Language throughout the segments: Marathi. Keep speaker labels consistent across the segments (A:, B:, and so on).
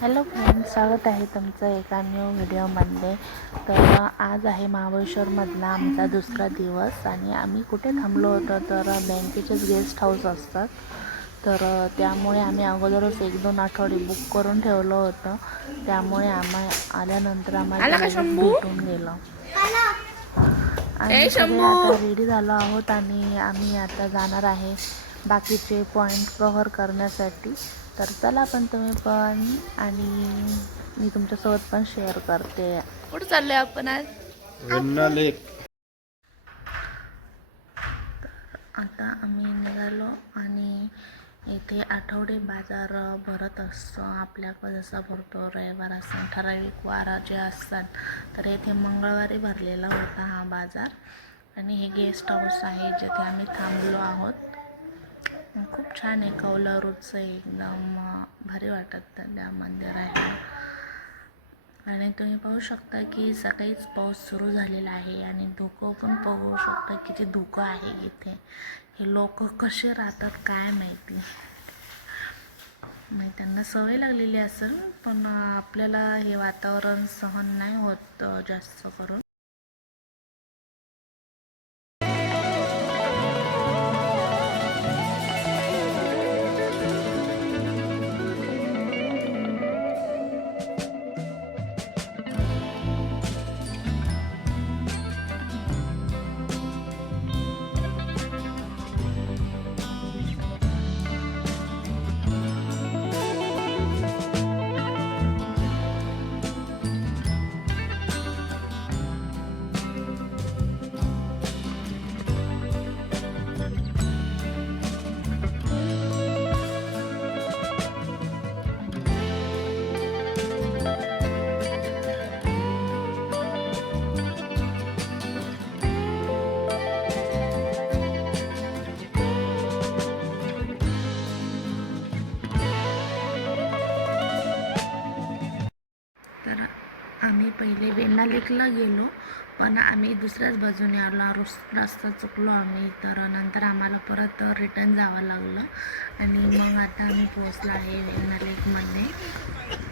A: हॅलो फ्रेंड्स स्वागत आहे तुमचं एका न्यू व्हिडिओमध्ये तर आज आहे महाबळेश्वरमधला आमचा दुसरा दिवस आणि आम्ही कुठे थांबलो होतो तर बँकेचेच गेस्ट हाऊस असतात. तर त्यामुळे आम्ही अगोदरच एक दोन आठवडे बुक करून ठेवलं होतं. त्यामुळे आम्हा आल्यानंतर आम्हाला? भेटून गेलं. आणि! आता रेडी झालो आहोत आणि आम्ही आता जाणार आहे बाकीचे पॉईंट कव्हर करण्यासाठी. तर चला पण तुम्ही पण आणि मी तुमच्यासोबत पण शेअर करते.
B: कुठं चाललोय आपण आज?
A: आता आम्ही निघालो आणि इथे आठवडे बाजार भरत असतो. आपल्याकडं जसा भरतो रविवार असं ठराविक वारा जे असतात तर येथे मंगळवारी भरलेला होता हा बाजार. आणि हे गेस्ट हाऊस आहे जिथे आम्ही थांबलो आहोत. खूप छान आहे कौलारूचं एकदम भारी वाटत त्या मंदिर आहे आणि तुम्ही पाहू शकता की सकाळीच पाऊस सुरू झालेला आहे आणि धुकं पण पाहू शकता किती धुकं आहे इथे हे लोक कसे राहतात काय माहिती. म्हणजे त्यांना सवय लागलेली असेल पण आपल्याला हे वातावरण सहन नाही होत जास्त करून. पहिले गेलो पण आम्ही दुसऱ्याच बाजूने आलो रस्ता चुकलो आम्ही. तर नंतर आम्हाला परत रिटर्न जावं लागलं. आणि मग आता आम्ही पोचलो आहे वेगना लेकमध्ये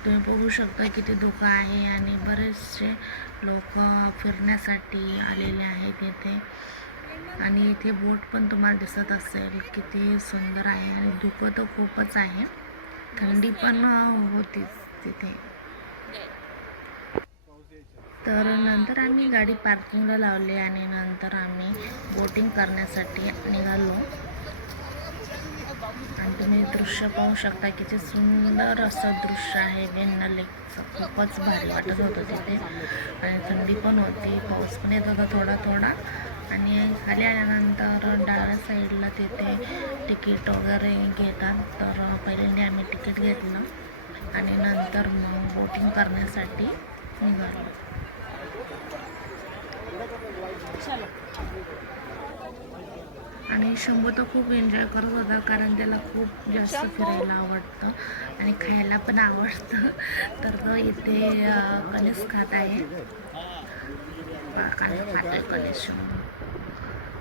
A: तुम्ही बघू शकता किती धोका आहे आणि बरेचसे लोक फिरण्यासाठी आलेले आहेत इथे. आणि इथे बोट पण तुम्हाला दिसत असेल किती सुंदर आहे आणि धुकं तर खूपच आहे. थंडी पण होतीच तिथे. तर नंतर आम्ही गाडी पार्किंगला लावली आणि नंतर आम्ही बोटिंग करण्यासाठी निघालो. आणि तुम्ही दृश्य पाहू शकता किती सुंदर असं दृश्य आहे. वेन्ना लेकचं खूपच भारी वाटत होतं तिथे. आणि थंडी पण होती पाऊस पण येत होता थोडा थोडा. आणि खाली आल्यानंतर डाव्या साईडला तिथे तिकीट वगैरे घेतात. तर पहिल्यांदा आम्ही तिकीट घेतलं आणि नंतर मग बोटिंग करण्यासाठी निघालो. आणि शंभू तर खूप एन्जॉय करत होता कारण त्याला खूप जास्त फिरायला आवडतं आणि खायला पण आवडतं. तर तो इथे कणीस खात आहे. खातोय कणीस शंभू.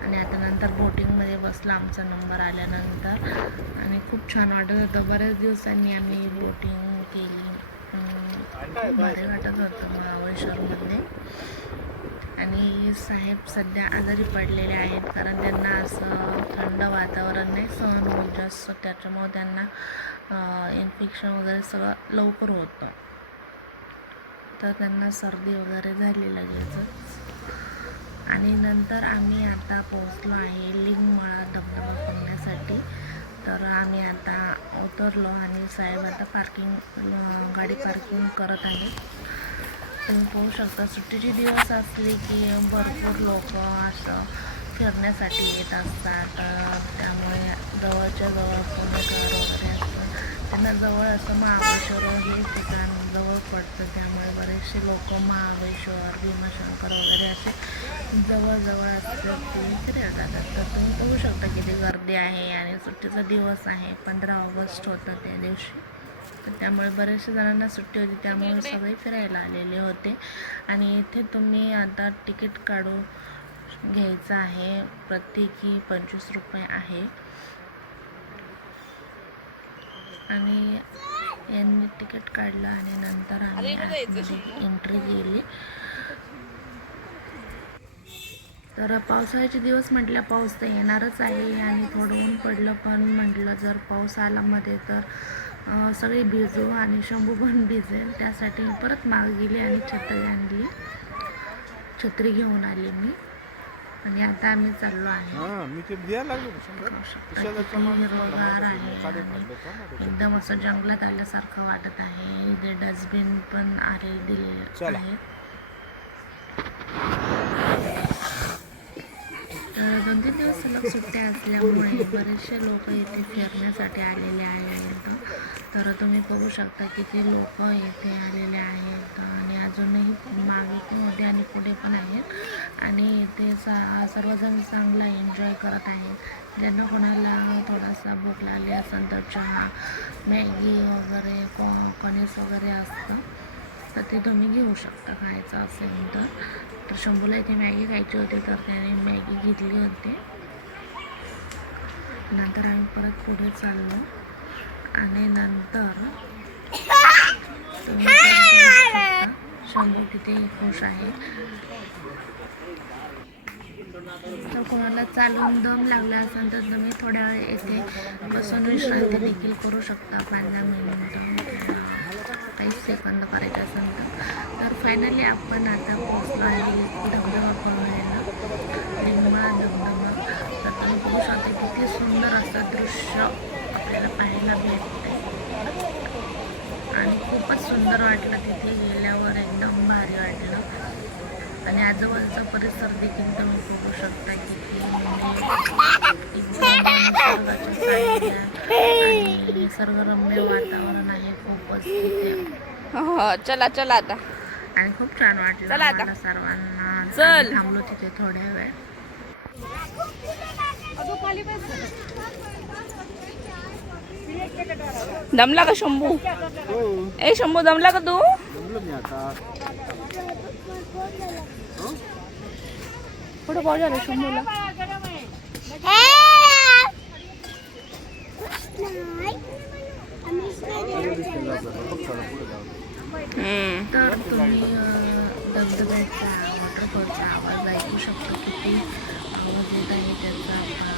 A: आणि आता नंतर बोटिंगमध्ये बसला आमचा नंबर आल्यानंतर. आणि खूप छान वाटत होतं. बऱ्याच दिवसांनी आम्ही बोटिंग केली. भारी वाटत होतं महाबळेश्वरमध्ये. आणि साहेब सध्या आजारी पडलेले आहेत कारण त्यांना असं थंड वातावरण नाही सहन होत जास्त. त्याच्यामुळे त्यांना इन्फेक्शन वगैरे सगळं लवकर होतं. तर त्यांना सर्दी वगैरे झाली लगेचच. आणि नंतर आम्ही आता पोहोचलो आहे लिंगमळा धबधबा बघण्यासाठी. तर आम्ही आता उतरलो आणि साहेब आता पार्किंग गाडी पार्किंग करत आहेत. तुम्ही पाहू शकता सुट्टीचे दिवस असले की भरपूर लोक असं फिरण्यासाठी येत असतात. त्यामुळे जवळच्या जवळ पुणेकर वगैरे असतं त्यांना जवळ असं महाबळेश्वर हे ठिकाण जवळ पडतं. त्यामुळे बरेचसे लोक महाबळेश्वर भीमाशंकर वगैरे असे जवळजवळ असतात ते फिरायला जातात. तर तुम्ही पाहू शकता किती गर्दी आहे आणि सुट्टीचा दिवस आहे. पंधरा ऑगस्ट होतं त्या दिवशी. तर त्यामुळे बऱ्याचशा जणांना सुट्टी होती त्यामुळे सगळे फिरायला आलेले होते. आणि इथे तुम्ही आता तिकीट काढून घ्यायचं आहे. प्रत्येकी पंचवीस रुपये आहे. आणि यांनी तिकीट काढलं आणि नंतर आम्ही एंट्री केली तर पावसाळ्याचे दिवस म्हटलं पाऊस तर येणारच आहे आणि थोडं ऊन पडलं पण म्हटलं जर पाऊस आला मध्ये तर सगळे भिजू आणि शंभू पण भिजेल. त्यासाठी परत मागे गेली आणि छत्री आणली. छत्री घेऊन आली मी. आणि आता आम्ही चाललो आहे.
B: हा.
A: एकदम असं जंगलात आल्यासारखं वाटत आहे. इथे डस्टबिन पण आले दिलेले
B: चला.
A: आहेत दोन तीन दिवस सलग सुट्ट्या असल्यामुळे बरेचसे लोक इथे फिरण्यासाठी आलेले आहेत. तर तुम्ही बघू शकता किती लोक इथे आलेले आहेत आणि अजूनही मागे पण होते आणि पुढे पण आहेत. आणि इथे सा सर्वजण चांगला एन्जॉय करत आहेत. ज्यांना कोणाला थोडासा भूक लागली असेल तर चहा मॅगी वगैरे कॉ कणीस वगैरे असतं. तर ते तुम्ही घेऊ शकता खायचं असेल तर. तर शंभूला इथे मॅगी खायची होती तर त्याने मॅगी घेतली होती. नंतर आम्ही परत पुढे चाललो. आणि नंतर तुम्ही शकता, शंभू किती खुश आहे. तर कोणाला चालून दम लागला असेल तर तुम्ही थोड्या वेळ येथे बसून विश्रांती देखील करू शकता पंधरा मिनिटं. काही सेकंद करायचं असेल तर तर फायनली आपण आता पोचलो आहे धबधबा पळवायला लिंबा धबधबा. तर तुम्ही बघू शकता किती सुंदर असं दृश्य आपल्याला पाहायला भेटते आणि खूपच सुंदर वाटलं तिथे गेल्यावर एकदम भारी वाटलं. आणि आजूबाजूचा परिसर देखील तुम्ही बघू शकता किती म्हणजे, एकदम आणि निसर्गरम्य वातावरण आहे.
C: हो चला चला आता.
A: आणि खूप छान वाटलं
C: चला आता.
A: सर्वांना.
C: चल.
A: थांबलो तिथे थोड्या वेळ.
C: दमला का शंभू?
B: हो
C: ए शंभू दमला का तू? कुठं पाऊस झाला शंभूला.
A: तर तुम्ही धबधब्याचा धबधब्याचा वॉटरफॉलचा आवाज ऐकू शकता किती आवाज येत आहे त्याचा पा-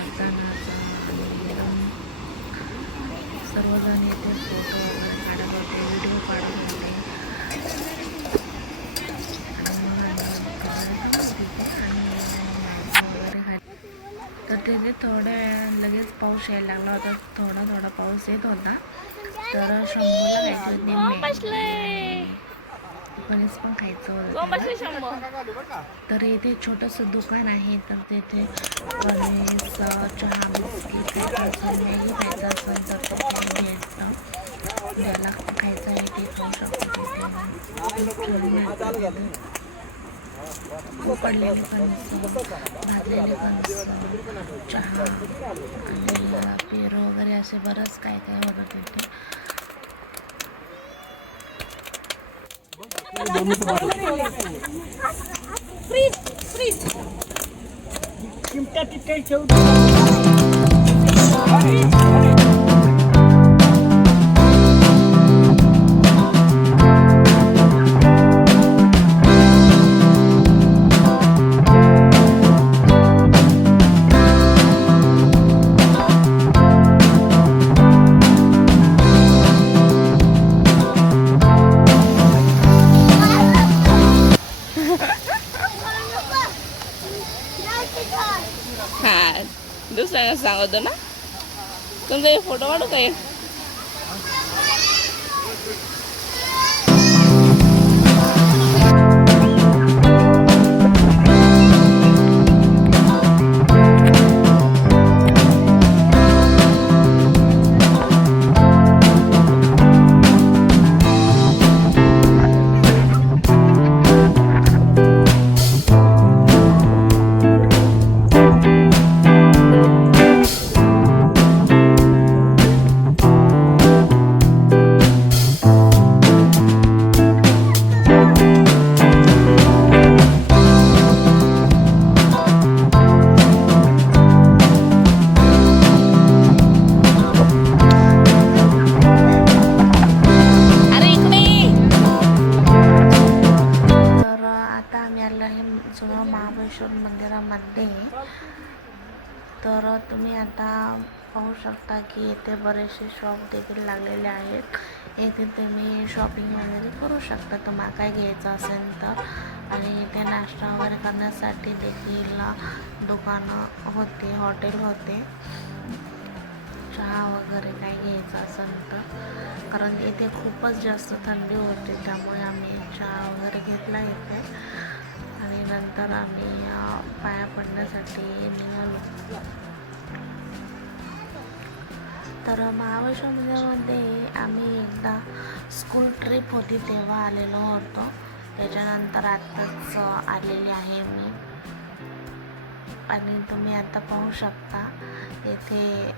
A: म्हणजे आणि सर्वजण येथे फोटो वगैरे काढत होते व्हिडिओ काढत होते आणि मग आम्ही काढत होतो तिथे आणि मॅगी वगैरे तर तिथे थोड्या वेळा लगेच पाऊस यायला लागला होता. थोडा थोडा पाऊस येत होता. तर शंभूला खायची होती कणीस पण खायचं होतं तर इथे छोटंसं दुकान आहे. तर तिथे कणीस चहा बिस्किट खायचं मॅगी खायचं असेल तर ज्याला खायचं आहे ते खाऊ शकतो तिथे खूप छान मिळतं तिथे. उकडलेले कणीस भाजलेले कणीस चहा आणि पेरू वगैरे असे बरंच काय काय ऑर्डर होतं तिथे
C: ठेवतो तुमचा एक
A: शकता की येथे बरेचसे शॉप देखील लागलेले आहेत. येथे तुम्ही शॉपिंग वगैरे करू शकता. तुम्हाला काय घ्यायचं असेल तर. आणि इथे नाश्ता वगैरे करण्यासाठी देखील दुकानं होते हॉटेल होते. चहा वगैरे काय घ्यायचं असेल तर. कारण इथे खूपच जास्त थंडी होते त्यामुळे आम्ही चहा वगैरे घेतला इथे. आणि नंतर आम्ही पाया पडण्यासाठी निघालो. तर महाबळेश्वर आम्ही एकदा स्कूल ट्रिप होती तेव्हा आलेलो होतो. त्याच्यानंतर आत्ताच आलेली आहे मी. आणि तुम्ही आता पाहू शकता येथे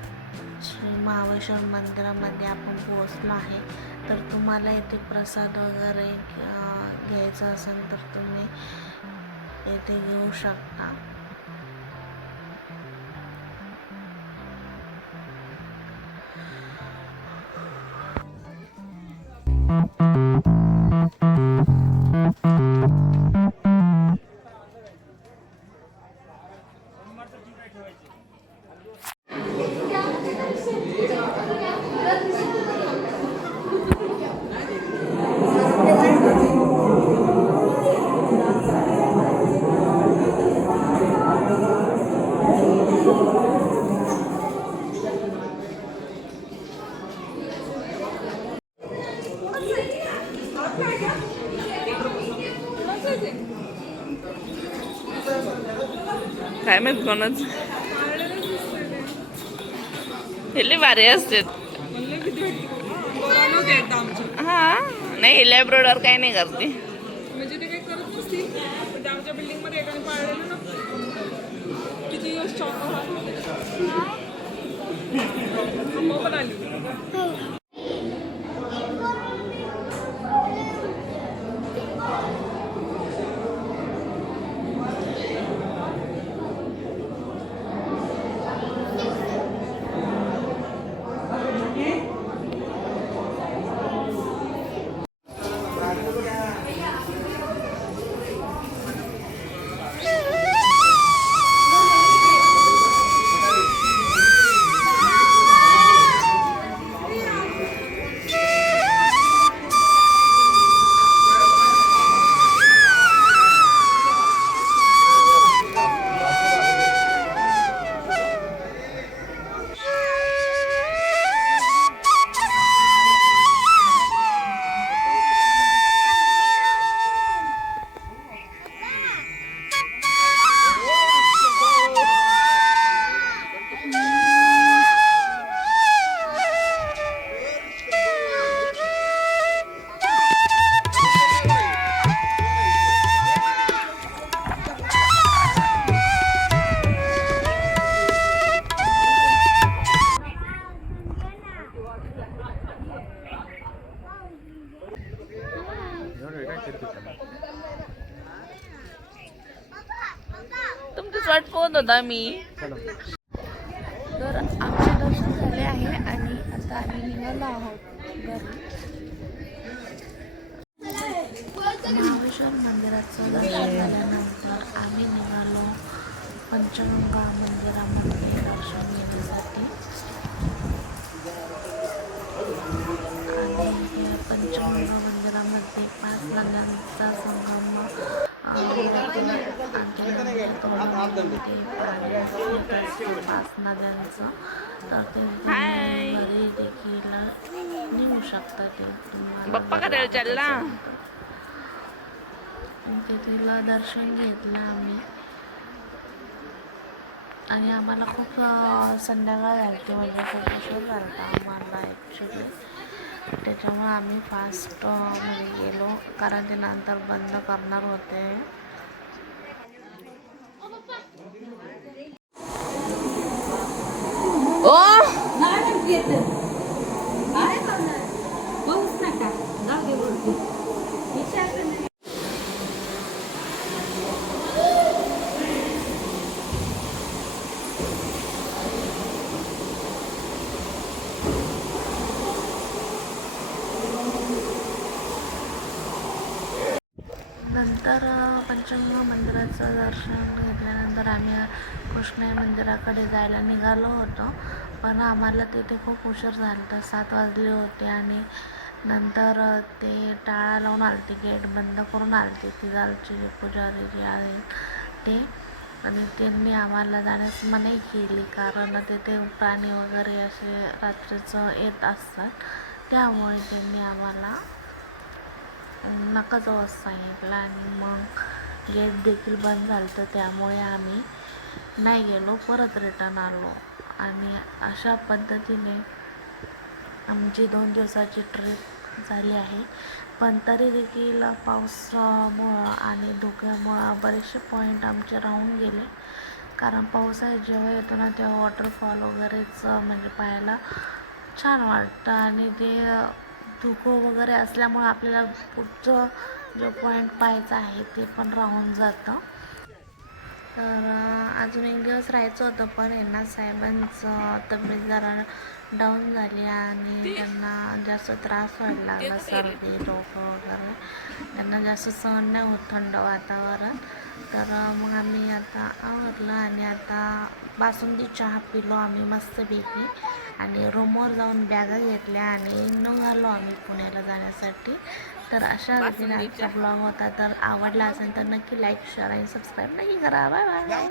A: श्री महाबळेश्वर मंदिरामध्ये आपण पोहोचलो आहे. तर तुम्हाला येथे प्रसाद वगैरे घ्यायचा असेल तर तुम्ही येथे घेऊ शकता.
C: कोणाच? हे भारी असते. हा नाही हे लॅब्रोडवर काही नाही करते.
D: म्हणजे
C: तुमचीच वाट पाहत होता मी.
A: तर आमचे दर्शन झाले आहे आणि आता आम्ही निघालो आहोत घरी. महाबळेश्वर मंदिराचं दर्शन झाल्यानंतर आम्ही निघालो पंचगंगा मंदिरामध्ये दर्शन घेण्यासाठी. आणि पंचगंगा मंदिरामध्ये नद्यांचा संगम पाच नद्यांचं तर ते देखील नेऊ शकता ते
C: बाप्पा करायला चालला.
A: तेथील दर्शन घेतलं आम्ही. आणि आम्हाला खूप संध्याकाळ झाली. म्हणजे खूप उशीर झाला आम्हाला ॲक्च्युली त्याच्यामुळे आम्ही फास्ट मध्ये गेलो कारण ते नंतर बंद करणार होते
C: ओ
A: नंतर मंदिराचं दर्शन घेतल्यानंतर आम्ही कृष्ण मंदिराकडे जायला निघालो होतो. पण आम्हाला तिथे खूप उशीर झाला. होता सात वाजले होते आणि नंतर ते टाळा लावून आलते. गेट बंद करून आलते. तिथालचे पुजारी जे आहेत ते. आणि त्यांनी आम्हाला जाण्यास मनाई केली. कारण तिथे प्राणी वगैरे असे रात्रीचं येत असतात. त्यामुळे त्यांनी आम्हाला नका जाऊ असं सांगितलं आणि मग गेट देखील बंद झालं तर त्यामुळे आम्ही नाही गेलो परत रिटर्न आलो. आणि अशा पद्धतीने आमची दोन दिवसाची ट्रिप झाली आहे. पण तरी देखील पावसामुळं आणि धुक्यामुळं बरेचसे पॉईंट आमचे राहून गेले. कारण पावसाळ्यात जेव्हा येतो ना तेव्हा वॉटरफॉल वगैरेच म्हणजे पाहायला छान वाटतं. आणि ते धुकं वगैरे असल्यामुळं आपल्याला पुढचं जो पॉईंट पाहायचा आहे ते पण राहून जातं. तर अजून एक दिवस राहायचं होतं पण यांना साहेबांचं तब्येत जरा डाऊन झाली आणि त्यांना जास्त त्रास व्हायला लागला सर्दी डोकं वगैरे. त्यांना जास्त सहन नाही होत थंड वातावरण. तर मग आम्ही आता आवरलं आणि आता बासुंदी चहा पिलो आम्ही मस्तपैकी. आणि रूमवर जाऊन बॅगा घेतल्या आणि निघालो आम्ही पुण्याला जाण्यासाठी. तर अशा रीतीने आजचा ब्लॉग होता. तर आवडला असेल तर नक्की लाईक शेअर आणि सबस्क्राईब नक्की करा. Bye bye